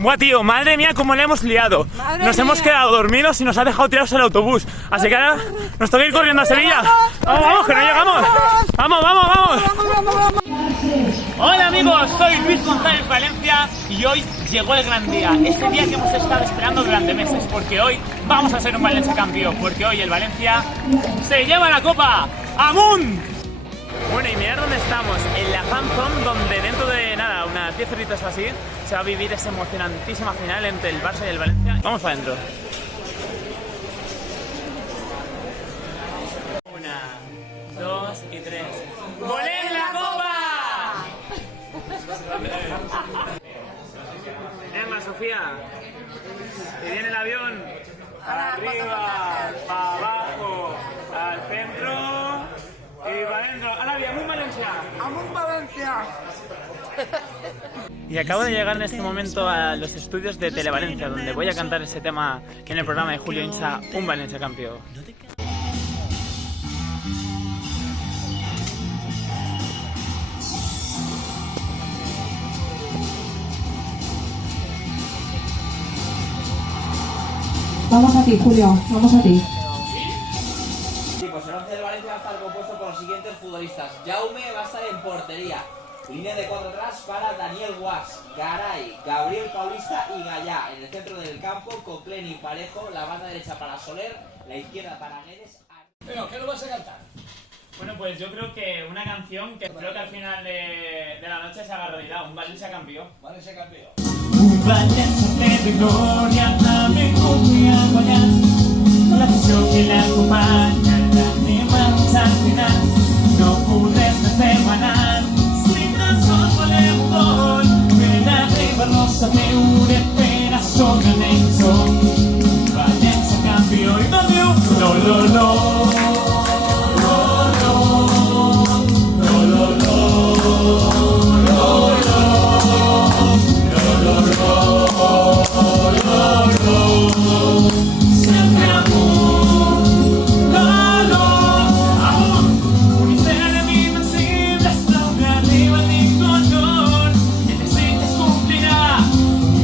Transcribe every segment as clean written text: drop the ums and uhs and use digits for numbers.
Buah, tío, madre mía, cómo le hemos liado. Nos hemos quedado dormidos y nos ha dejado tirados el autobús. Así que ahora nos toca ir corriendo a Sevilla. Vamos, vamos, que no llegamos. Vamos, vamos, vamos. Hola amigos, soy Luis González Valencia y hoy llegó el gran día. Este día que hemos estado esperando durante meses, porque hoy vamos a ser un Valencia campeón. Porque hoy el Valencia se lleva la copa. ¡Amun! Bueno, y mirad dónde estamos, en la Fan Zone, donde dentro de nada, unas 10 horitas o así, se va a vivir esa emocionantísima final entre el Barça y el Valencia. Vamos para adentro. 1, 2 y 3. ¡Volé la copa! Venga, Sofía. Que viene el avión. Arriba, para abajo, al centro. Y para adentro, a la vía, Amun Valencia. ¡Amun Valencia! Y acabo de llegar en este momento a los estudios de Televalencia, donde voy a cantar ese tema en el programa de Julio Insa, Un Valencia Campeón. Vamos a ti, Julio, vamos a ti. Pues el 11 del Valencia va a estar compuesto por los siguientes futbolistas. Jaume va a estar en portería. Línea de 4 atrás para Daniel Guas, Garay, Gabriel Paulista y Gallá. En el centro del campo, Coquelin y Parejo. La banda derecha para Soler, la izquierda para Guedes. Pero, ¿qué lo vas a cantar? Bueno, pues yo creo que una canción que espero que al final de la noche se haga realidad, Un Valencia Campeón. Valencia campeón. Un Valencia de gloria, amigo y apoyar. La afición que la acompaña, la animamos al final. No pudes desemanar, si tan solo le gol. Ven arriba, Rosa, me une, pena, son el Nelson. Valencia campeón, y no,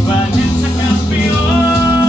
Valencia campeón.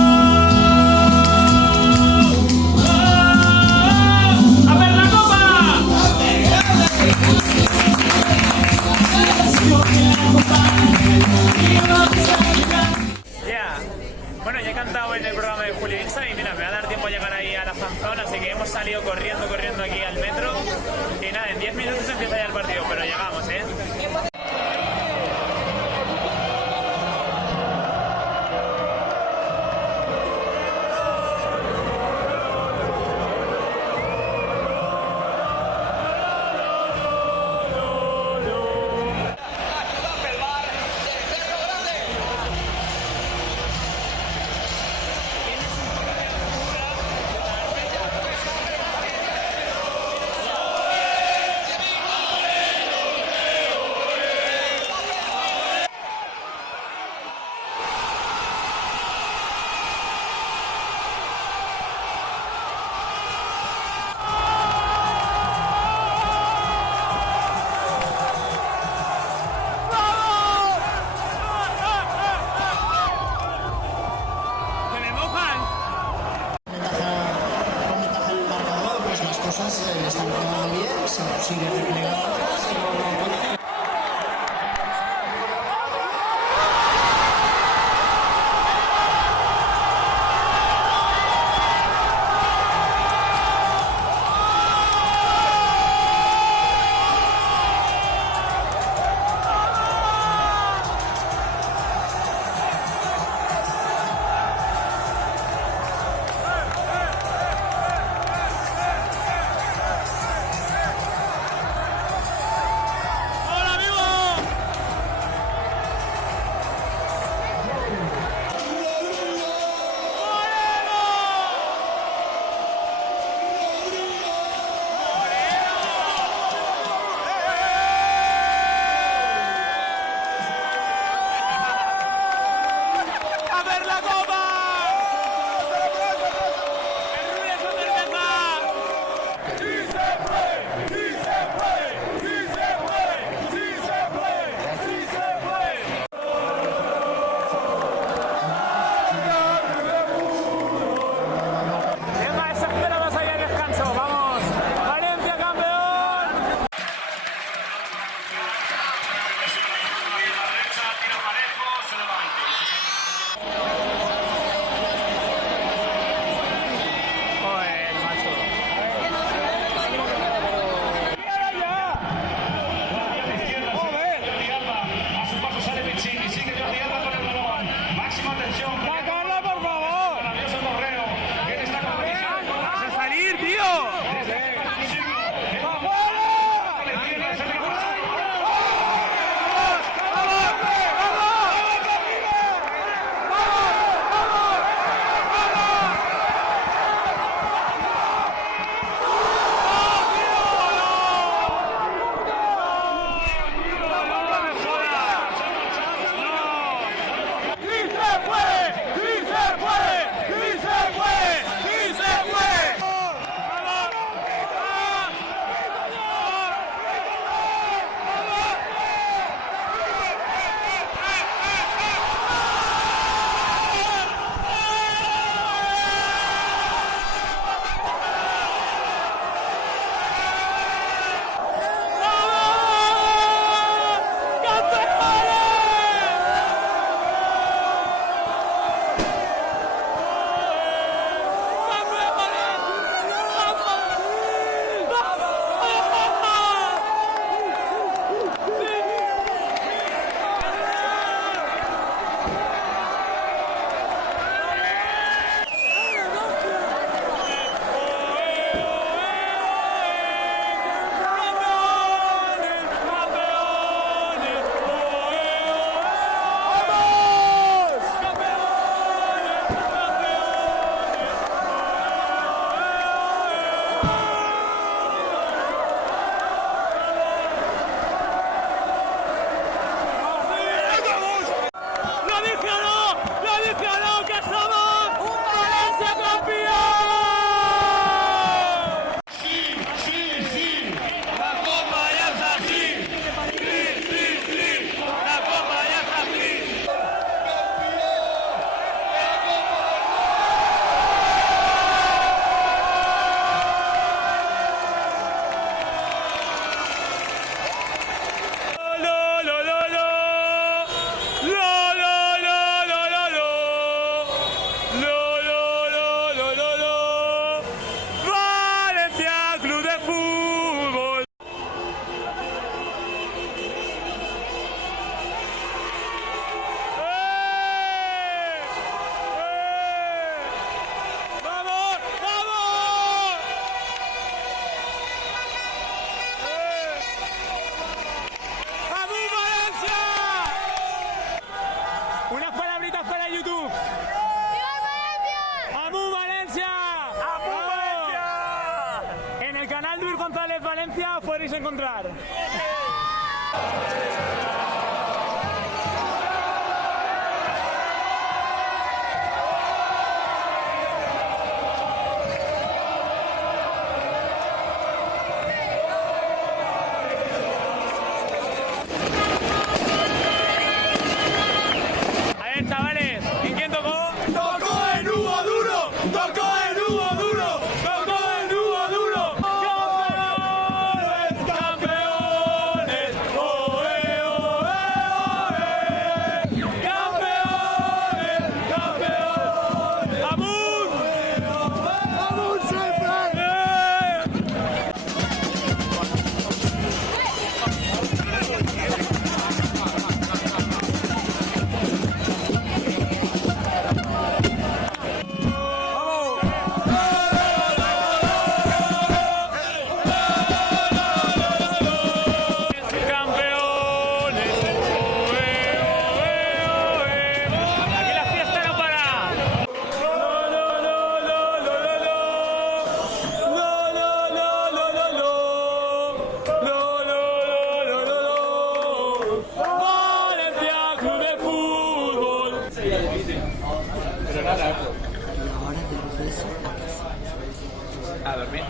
A dormir.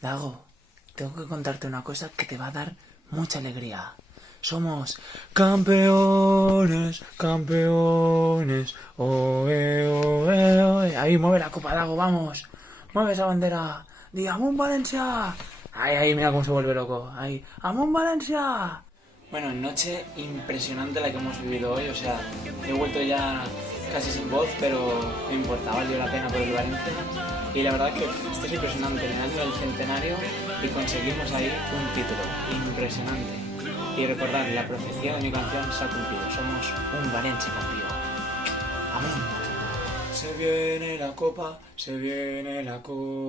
Dago, tengo que contarte una cosa que te va a dar mucha alegría. Somos campeones, campeones. Oe, oe, oe. Ahí, mueve la copa, Dago, vamos. Mueve esa bandera. Di, ¡Amunt Valencia! Ahí, mira cómo se vuelve loco. Ahí, ¡Amunt Valencia! Bueno, noche impresionante la que hemos vivido hoy. O sea, he vuelto ya casi sin voz, pero no importa, valió la pena por el Valencia. Y la verdad que esto es impresionante, en el año del centenario y conseguimos ahí un título, impresionante. Y recordad, la profecía de mi canción se ha cumplido, somos un Valencia campeón. ¡Amén! Se viene la copa, se viene la copa.